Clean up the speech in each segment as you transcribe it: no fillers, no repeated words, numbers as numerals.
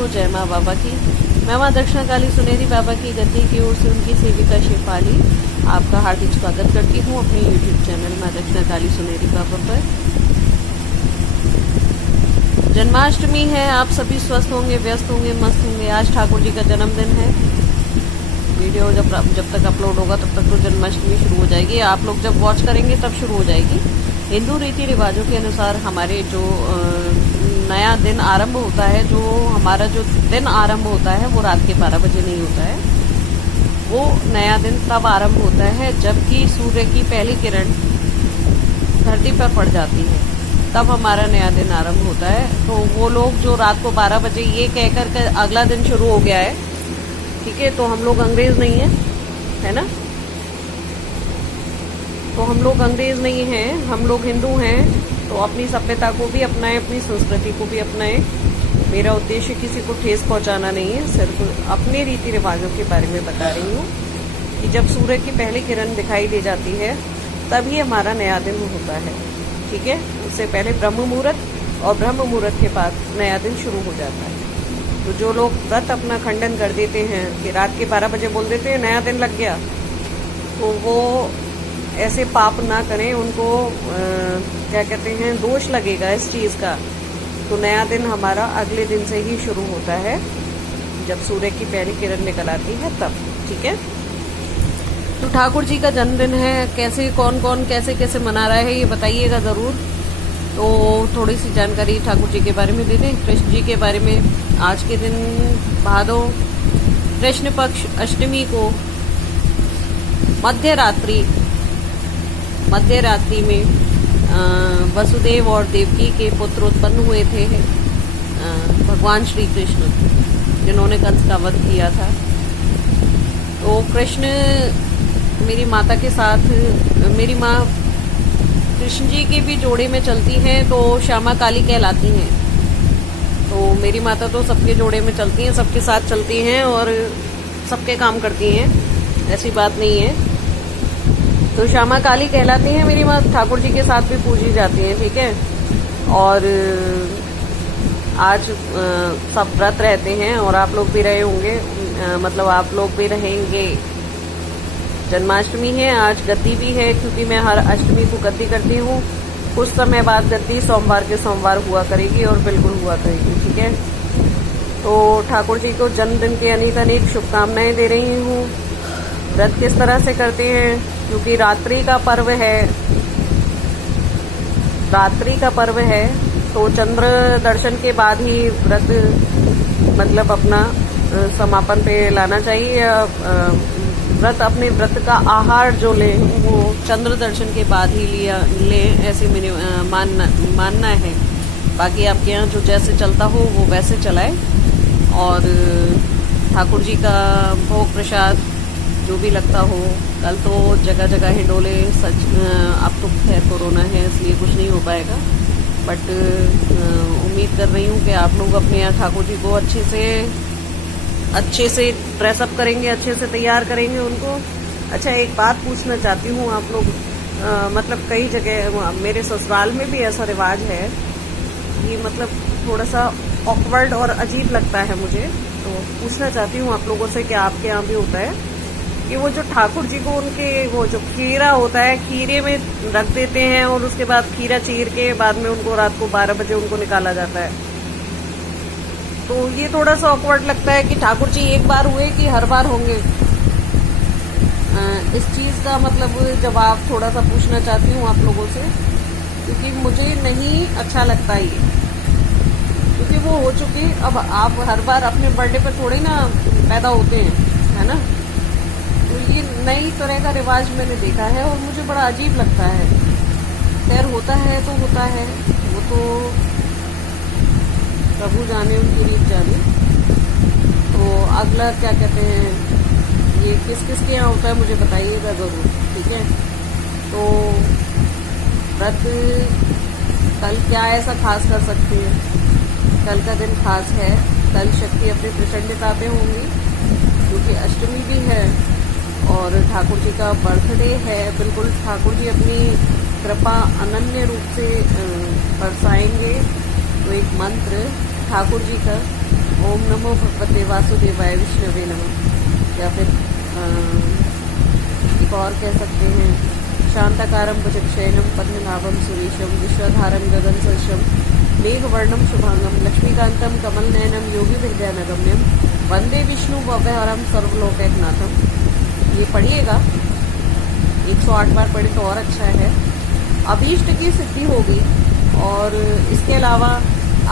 हो, जय माँ बाबा की। मैं माँ दक्षिणा काली सुनेरी बाबा की गद्दी की ओर से उनकी सेविका शेफाली आपका हार्दिक स्वागत करती हूँ अपने YouTube चैनल माँ दक्षिणा काली सुनेरी बाबा पर। जन्माष्टमी है, आप सभी स्वस्थ होंगे, व्यस्त होंगे, मस्त होंगे। आज ठाकुर जी का जन्मदिन है। वीडियो जब तक अपलोड होगा तब तक तो जन्माष्टमी शुरू हो जाएगी। आप लोग जब वॉच करेंगे तब शुरू हो जाएगी। हिंदू रीति रिवाजों के अनुसार हमारे जो नया दिन आरंभ होता है, जो हमारा जो दिन आरंभ होता है वो रात के 12 बजे नहीं होता है। वो नया दिन तब आरंभ होता है जबकि सूर्य की पहली किरण धरती पर पड़ जाती है, तब हमारा नया दिन आरंभ होता है। तो वो लोग जो रात को 12 बजे ये कहकर के अगला दिन शुरू हो गया है, ठीक है, तो हम लोग अंग्रेज नहीं है ना, तो हम लोग अंग्रेज नहीं हैं, हम लोग हिंदू हैं। तो अपनी सभ्यता को भी अपनाएं, अपनी संस्कृति को भी अपनाएं। मेरा उद्देश्य किसी को ठेस पहुंचाना नहीं है, सिर्फ अपने रीति रिवाजों के बारे में बता रही हूँ कि जब सूर्य की पहली किरण दिखाई दे जाती है तभी हमारा नया दिन होता है, ठीक है। उससे पहले ब्रह्म मुहूर्त और ब्रह्म मुहूर्त के बाद नया दिन शुरू हो जाता है। तो जो लोग व्रत अपना खंडन कर देते हैं कि रात के 12 बजे बोल देते हैं नया दिन लग गया, तो वो ऐसे पाप ना करें। उनको क्या कहते हैं, दोष लगेगा इस चीज़ का। तो नया दिन हमारा अगले दिन से ही शुरू होता है, जब सूर्य की पहली किरण निकल आती है तब, ठीक है। तो ठाकुर जी का जन्मदिन है, कैसे कौन कौन कैसे कैसे मना रहा है ये बताइएगा ज़रूर। तो थोड़ी सी जानकारी ठाकुर जी के बारे में दे दें, कृष्ण जी के बारे में। आज के दिन भादो कृष्ण पक्ष अष्टमी को मध्यरात्रि में वसुदेव और देवकी के पुत्र उत्पन्न हुए थे, भगवान श्री कृष्ण, जिन्होंने कंस का वध किया था। तो कृष्ण मेरी माता के साथ, मेरी माँ कृष्ण जी की भी जोड़े में चलती हैं, तो श्यामा काली कहलाती हैं। तो मेरी माता तो सबके जोड़े में चलती हैं, सबके साथ चलती हैं और सबके काम करती हैं, ऐसी बात नहीं है। तो श्यामा काली कहलाती हैं मेरी माँ, ठाकुर जी के साथ भी पूजी जाती हैं, ठीक है। और आज सब व्रत रहते हैं और आप लोग भी रहे होंगे, मतलब आप लोग भी रहेंगे। जन्माष्टमी है, आज गद्दी भी है, क्योंकि मैं हर अष्टमी को गद्दी करती हूँ। कुछ समय बाद गद्दी सोमवार के सोमवार हुआ करेगी और बिल्कुल हुआ करेगी, ठीक है। तो ठाकुर जी को जन्मदिन की अनेक शुभकामनाएं दे रही हूँ। व्रत किस तरह से करते हैं, क्योंकि रात्रि का पर्व है, तो चंद्र दर्शन के बाद ही व्रत मतलब अपना समापन पे लाना चाहिए। व्रत अपने व्रत का आहार जो ले वो चंद्र दर्शन के बाद ही लें, ऐसे मेरे मानना है। बाकी आपके यहाँ जो जैसे चलता हो वो वैसे चलाए। और ठाकुर जी का भोग प्रसाद जो भी लगता हो, कल तो जगह जगह हिंडोले, सच अब तो खैर कोरोना है इसलिए कुछ नहीं हो पाएगा, बट उम्मीद कर रही हूँ कि आप लोग अपने यहाँ ठाकुर जी को अच्छे से ड्रेसअप करेंगे, अच्छे से तैयार करेंगे उनको। अच्छा, एक बात पूछना चाहती हूँ, आप लोग मतलब कई जगह, मेरे ससुराल में भी ऐसा रिवाज है, ये मतलब थोड़ा सा ऑकवर्ड और अजीब लगता है मुझे। तो पूछना चाहती हूँ आप लोगों से कि आपके यहाँ भी होता है कि वो जो ठाकुर जी को उनके वो जो खीरा होता है, खीरे में रख देते हैं और उसके बाद खीरा चीर के बाद में उनको रात को 12 बजे उनको निकाला जाता है। तो ये थोड़ा सा ऑकवर्ड लगता है कि ठाकुर जी एक बार हुए कि हर बार होंगे। इस चीज़ का मतलब जवाब थोड़ा सा पूछना चाहती हूँ आप लोगों से, क्योंकि मुझे नहीं अच्छा लगता ये, क्योंकि वो हो चुकी। अब आप हर बार अपने बर्थडे पर थोड़े ना पैदा होते हैं, है ना। तो ये नई तरह का रिवाज मैंने देखा है और मुझे बड़ा अजीब लगता है। खैर होता है तो होता है, वो तो प्रभु जाने, उनकी रीत जाने। तो अगला क्या कहते हैं, ये किस किस के यहाँ होता है मुझे बताइएगा ज़रूर, ठीक है। तो व्रत कल क्या ऐसा खास कर सकते हैं, कल का दिन खास है। कल शक्ति अपनी प्रचंडता पे होंगी, क्योंकि अष्टमी भी है और ठाकुर जी का बर्थडे है। बिल्कुल ठाकुर जी अपनी कृपा अनन्य रूप से बरसाएंगे। तो एक मंत्र ठाकुर जी का ओम नमो भगवते वासुदेवाय विष्णवे नमः, या फिर एक और कह सकते हैं शांताकारं भुजगशयनं पद्मनाभं सुरेशं विश्वधारं गगनसदृशं मेघवर्णं शुभांगं लक्ष्मीकान्तं कमलनयनं योगिभिर्ध्यानगम्यं वंदे विष्णु भव्यहरं सर्वलोकैकनाथम। ये पढ़िएगा, 108 बार पढ़े तो और अच्छा है। अभीष्ट की सिद्धि होगी। और इसके अलावा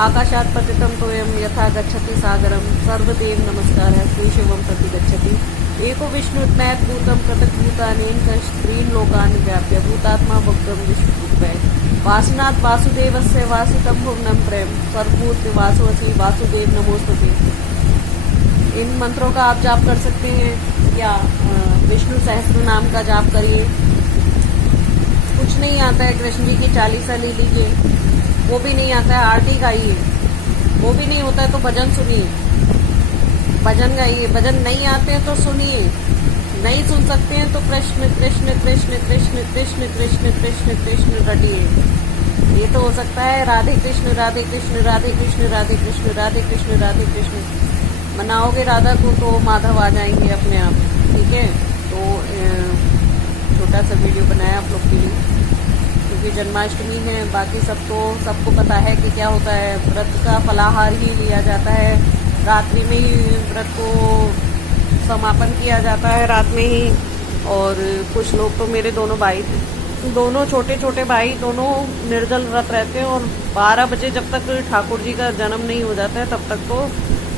आकाशात पतितं तोयं यथा गच्छति सागरं सर्वदेव नमस्कार है श्री शिवम प्रति गच्छति एको विष्णुत्मैत भूतम पृथक भूतानेन त्रीन लोकान व्याप्य भूतात्मा मुक्तम विश्वभूतवै वासुनाथ वासुदेवस्य वासितं भुवनं प्रेम सर्वभूत वासुअसि वासुदेव नमोस्तुते। इन मंत्रों का आप जाप कर सकते हैं या विष्णु सहस्त्र नाम का जाप करिए। कुछ नहीं आता है कृष्ण जी की 40 ले लीजिए, वो भी नहीं आता है आरती गाइए, वो भी नहीं होता है तो भजन सुनिए, भजन गाइए। भजन नहीं आते हैं तो सुनिए, नहीं सुन सकते हैं तो कृष्ण कृष्ण कृष्ण कृष्ण कृष्ण कृष्ण कृष्ण कृष्ण रटिए। ये तो हो सकता है राधे कृष्ण राधे कृष्ण राधे कृष्ण राधे कृष्ण राधे कृष्ण राधे कृष्ण मनाओगे राधा को तो माधव आ जाएंगे अपने आप। ठीक है, तो छोटा सा वीडियो बनाया आप लोग के लिए, क्योंकि जन्माष्टमी है। बाकी सब तो सबको पता है कि क्या होता है, व्रत का फलाहार ही लिया जाता है, रात्रि में ही व्रत को समापन किया जाता है, रात में ही। और कुछ लोग तो मेरे दोनों भाई, दोनों छोटे छोटे भाई दोनों निर्जल व्रत रहते हैं और 12 बजे जब तक ठाकुर जी का जन्म नहीं हो जाता है तब तक तो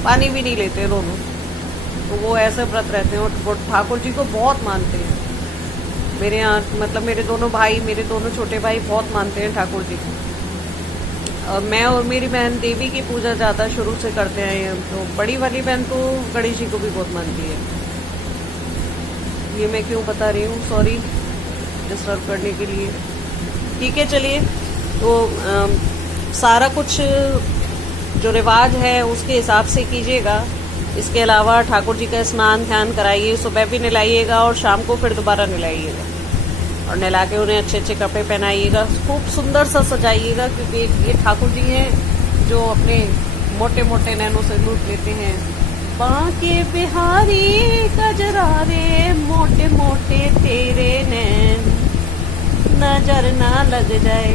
पानी भी नहीं लेते दोनों। तो वो ऐसे व्रत रहते हैं और वो ठाकुर जी को बहुत मानते हैं। मेरे यहाँ मतलब मेरे दोनों भाई, मेरे दोनों छोटे भाई बहुत मानते हैं ठाकुर जी को। और मैं और मेरी बहन देवी की पूजा ज़्यादा शुरू से करते हैं। तो बड़ी वाली बहन तो गणेश जी को भी बहुत मानती है। ये मैं क्यों बता रही हूँ, सॉरी डिस्टर्ब करने के लिए। ठीक है, चलिए। तो सारा कुछ जो रिवाज है उसके हिसाब से कीजिएगा। इसके अलावा ठाकुर जी का स्नान ध्यान कराइए, सुबह भी नहलाइएगा और शाम को फिर दोबारा नहलाइएगा। और नहला के उन्हें अच्छे अच्छे कपड़े पहनाइएगा, खूब सुंदर सा सजाइएगा, क्योंकि ये ठाकुर जी हैं जो अपने मोटे मोटे नैनों से लूट लेते हैं। बांके बिहारी कजरारे मोटे मोटे तेरे नैन नजर ना लग जाए,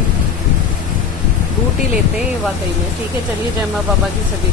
लूट ही लेते हैं वाकई में। ठीक है, चलिए, जय माँ बाबा की सभी।